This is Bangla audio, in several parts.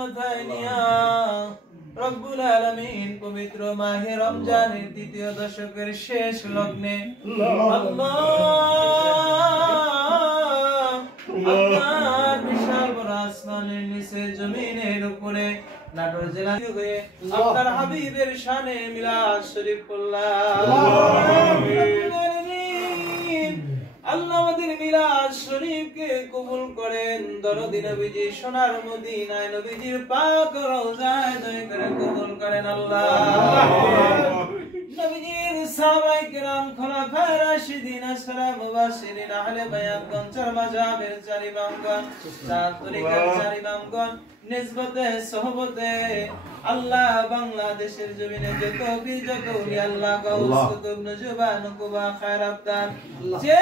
মাথায় নিয়া রব্বুল আলামিন পবিত্র মাহে রমজানের দ্বিতীয় দশকের শেষ লগ্নে আল্লাহ বিশাল বড় আসমানের নিচে জমিনের উপরে নাটোর জেলা হয়ে আপনার হাবিবের শানে মিলাদ শরীফ আল্লাহ আমাদের মিলাদ শরীফকে কবুল করেন। দরদি নবীজি সোনার মদিনায় নবীজির পাক রওজায় দয়া করে কবুল করেন আল্লাহ। নবীজির সাহাবায়ে কেরাম খোলাফায়ে রাশিদিন আসহাবে মুবাশশিরিন আহলে বায়াতগণ চার মাযহাবের চার ইমামগণ চার তরিকার চার ইমামগণ নিসবতে সোহবতে আল্লাহ বাংলাদেশের জমিনে যত বীর যত ওলি আল্লাহ গাউস কুতুব নজবা নকুবা খায়রাতদার যে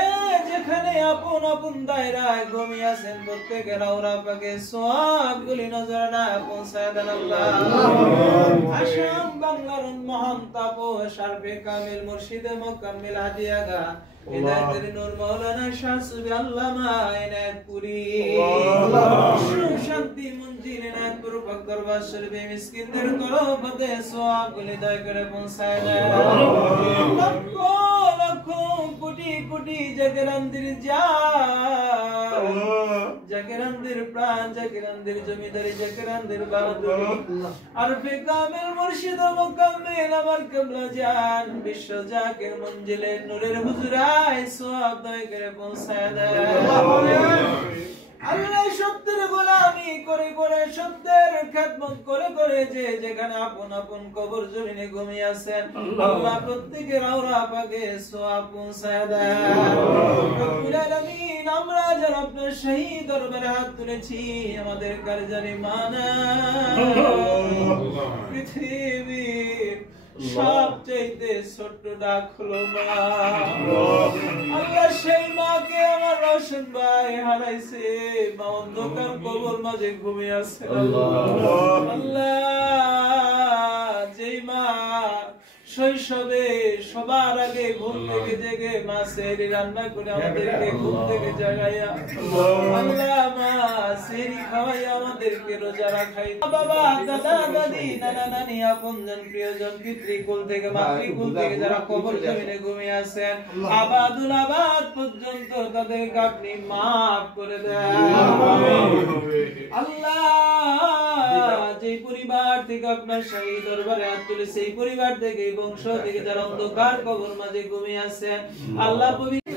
যেখানে আপন আপন দায়রায় ঘুমিয়ে আছেন প্রত্যেকের আওরা পাকে সওয়াবগুলি নজরানা পৌঁছায় দেন আল্লাহ। আসাম বাংলার মহান তাপস আরফে কামিল মুর্শিদে মুকাম্মিল হাদিয়াগা হিদায়াতের নূর মাওলানা শাহ সুবি আল্লামা ইনায়েতপুরি শান্তি মঞ্জিল ইনায়েতপুর পাক দরবার শরীফে মিসকিনদের তরফতে সওয়াবগুলি দয়া করে পৌঁছায় দেন। লক্ষ লক্ষ কোটি কোটি জাগরানদের জাগরানদের প্রাণ জাগরানদের জমিদারি জাগরানদের বাহাদুরি আরফে কামিল মুর্শিদ মুকাম্মিল আমার কিবলা জান বিশ্ব জাকির মঞ্জিলে নূরের হুজুরায় সওয়াব দয়া করে পৌঁছায় দেন। আল্লাহ সত্যের গোলামি করে করে সত্যের খেদমত করে করে যে যেখানে আপন আপন কবর জমিনে ঘুমিয়ে আছেন আল্লাহ প্রত্যেকের আওরা পাকে সওয়াব পৌঁছায় দেন। রব্বুল আলামিন আমরা যারা আপনার শহীদ দরবারে হাত তুলেছি আমাদের কারজারি মানা পৃথিবীর সবচেয়ে ছোট্ট ডাক হলো মা। আল্লাহ সেই মাকে আমার রোশন ভাই হারাইছে, মা অন্ধকার কবর মাঝে ঘুমিয়ে আছে। আল্লাহ যেই মা শৈশবে সবার আগে ঘুম থেকে জেগে মা সেহরি রান্না করে আমাদেরকে ঘুম থেকে জাগাইয়া আল্লাহ মা সেহরি খাওয়াইয়া আমাদেরকে রোজা রাখাই। বাবা দাদা দাদি নানা নানি আপনজন প্রিয়জন পিতৃকুল থেকে মাতৃকুল থেকে যারা কবর জমিনে ঘুমিয়ে আছেন আবাদুল আবাদ পর্যন্ত তাদেরকে আপনি মাফ করে দেন আল্লাহ। যে পরিবার থেকে আপনার শহীদ দরবারে হাত তুলে সেই পরিবার থেকে বংশ থেকে যারা অন্ধকার কবর মাঝে ঘুমিয়ে আছেন আল্লাহ পবিত্র